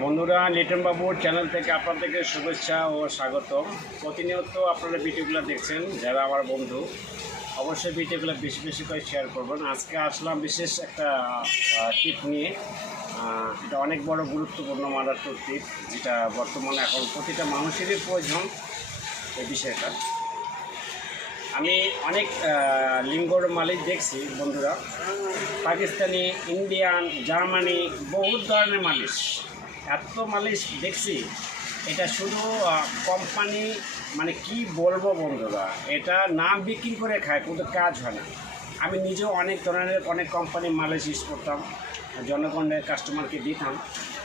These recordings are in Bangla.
বন্ধুরা, লিটন বাবুর চ্যানেল থেকে আপনাদেরকে শুভেচ্ছা ও স্বাগতম। প্রতিনিয়ত আপনারা ভিডিওগুলো দেখছেন, যারা আমার বন্ধু অবশ্যই ভিডিওগুলো বেশি বেশি করে শেয়ার করবেন। আজকে আসলাম বিশেষ একটা টিপ নিয়ে। এটা অনেক বড় গুরুত্বপূর্ণ মারাত্মক টিপ, যেটা বর্তমানে এখন প্রতিটা মানুষেরই প্রয়োজন। এই বিষয়টা আমি অনেক লিঙ্গর মালিক দেখছি বন্ধুরা, পাকিস্তানি, ইন্ডিয়ান, জার্মানি, বহুত ধরনের মালিশ, এত মালিশ দেখছি। এটা শুধু কোম্পানি, মানে কি বলবো বন্ধুরা, এটা নাম বিক্রি করে খায়, কিন্তু কাজ হয় না। আমি নিজেও অনেক ধরনের অনেক কোম্পানির মালিশ ইউজ করতাম, জনগণের কাস্টমারকে দিতাম,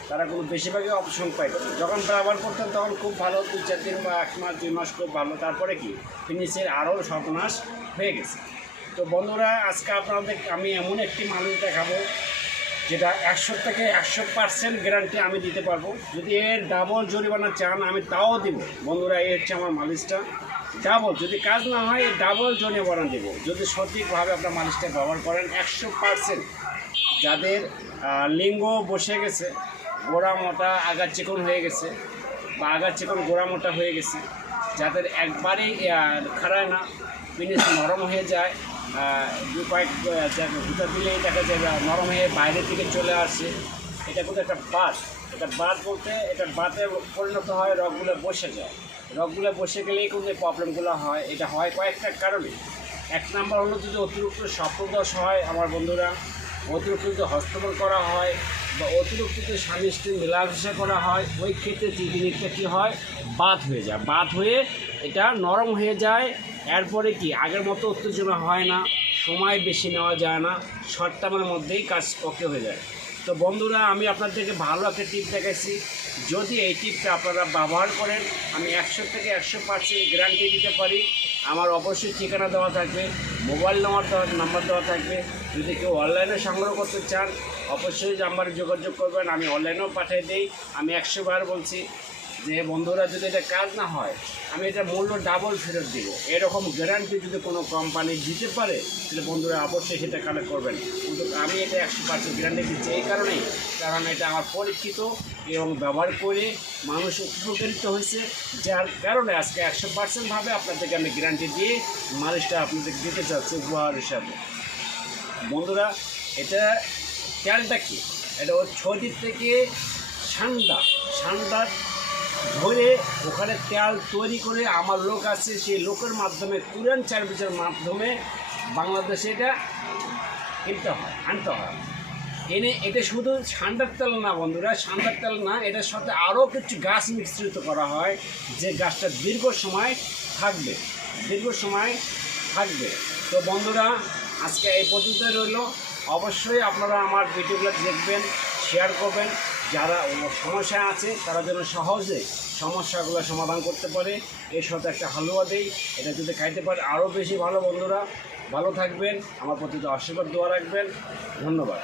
তারা কোনো বেশিরভাগই অপশন পাইত। যখন ব্যবহার করতাম তখন খুব ভালো, 2-4 দিন বা 1 মাস 2 মাস খুব ভালো, তারপরে কি ফিনিশের আরও সর্বনাশ হয়ে গেছে। তো বন্ধুরা, আজকে আপনাদের আমি এমন একটি মালিশ দেখাবো যেটা 100 থেকে 100% গ্যারান্টি আমি দিতে পারবো। যদি এর ডাবল জরিমানা চান আমি তাও দিব বন্ধুরা। এই হচ্ছে আমার মালিশটা, ডাবল, যদি কাজ না হয় ডাবল জরিমানা দেব যদি সঠিকভাবে আপনার মালিশটা ব্যবহার করেন। 100% যাদের লিঙ্গ বসে গেছে, গোড়া মোটা আগার চিকন হয়ে গেছে, বা আগার চিকন গোড়া মোটা হয়ে গেছে, যাদের একবারেই খাড়ায় না, পিনিস নরম হয়ে যায়, কয়েক দুটা দিলেই দেখা যায় নরম হয়ে বাইরের দিকে চলে আসে, এটা কিন্তু একটা বাত। এটা বাত বলতে, এটা বাতে পরিণত হয়, রগগুলো বসে যায়। রগগুলো বসে গেলেই কিন্তু এই প্রবলেমগুলো হয়। এটা হয় কয়েকটা কারণে। 1 নম্বর হলো যদি অতিরিক্ত স্বপ্নদোষ হয় আমার বন্ধুরা, অতিরিক্ত যদি হস্তমল করা হয়, বা অতিরিক্ত যদি স্বামী স্ত্রী মেলামেশা করা হয়, ওই ক্ষেত্রে যে জিনিসটা কী হয়, বাত হয়ে যায়। বাত হয়ে এটা নরম হয়ে যায়। এরপরে কি আগের মতো উত্তেজনা হয় না, সময় বেশি নেওয়া যায় না, শর্ট টাইমের মধ্যেই কাজ ওকে হয়ে যায়। তো বন্ধুরা, আমি আপনাদেরকে ভালো একটা টিপ দেখাইছি। যদি এই টিপটা আপনারা ব্যবহার করেন, আমি 100 থেকে 100% গ্যারান্টি দিতে পারি। আমার অবশ্যই ঠিকানা দেওয়া থাকবে, মোবাইল নাম্বার দেওয়া থাকবে। যদি কেউ অনলাইনে সংগ্রহ করতে চান অবশ্যই নাম্বারে যোগাযোগ করবেন, আমি অনলাইনেও পাঠিয়ে দিই। আমি 100 বার বলছি যে বন্ধুরা, যদি এটা কাজ না হয় আমি এটা মূল্য ডাবল ফেরত দিব। এরকম গ্যারান্টি যদি কোনো কোম্পানি দিতে পারে তাহলে বন্ধুরা অবশ্যই সেটা কালেক্ট করবেন। কিন্তু আমি এটা 100% গ্যারান্টি দিচ্ছি এই কারণেই, কারণ এটা আমার পরীক্ষিত এবং ব্যবহার করে মানুষ উপকৃত হয়েছে, যার কারণে আজকে 100%ভাবে আপনাদেরকে আমি গ্যারান্টি দিয়ে মালিশটা আপনাদেরকে দিতে চাচ্ছি উপহার হিসাবে। বন্ধুরা, এটা তেলটা কি, এটা ওর ছড়ি থেকে ঠান্ডা ধরে ওখানে তেল তৈরি করে আমার লোক আছে, সেই লোকের মাধ্যমে কুরিয়ার সার্ভিসের মাধ্যমে বাংলাদেশে এটা আনতে হয়। এনে এটা শুধু ঠান্ডার তেল না বন্ধুরা, ঠান্ডার তেল না, এটার সাথে আরও কিছু গাছ মিশ্রিত করা হয়, যে গাছটা দীর্ঘ সময় থাকবে। তো বন্ধুরা, আজকে এই পর্যন্ত রইল। অবশ্যই আপনারা আমার ভিডিওগুলো দেখবেন, শেয়ার করবেন। যারা সমস্যা আছে তারা যেন সহজে সমস্যাগুলো সমাধান করতে পারে। এর সাথে একটা হালুয়া দেই, এটা যদি খাইতে পারে আরও বেশি ভালো। বন্ধুরা ভালো থাকবেন, আমার প্রতি আশীর্বাদ দোয়া রাখবেন। ধন্যবাদ।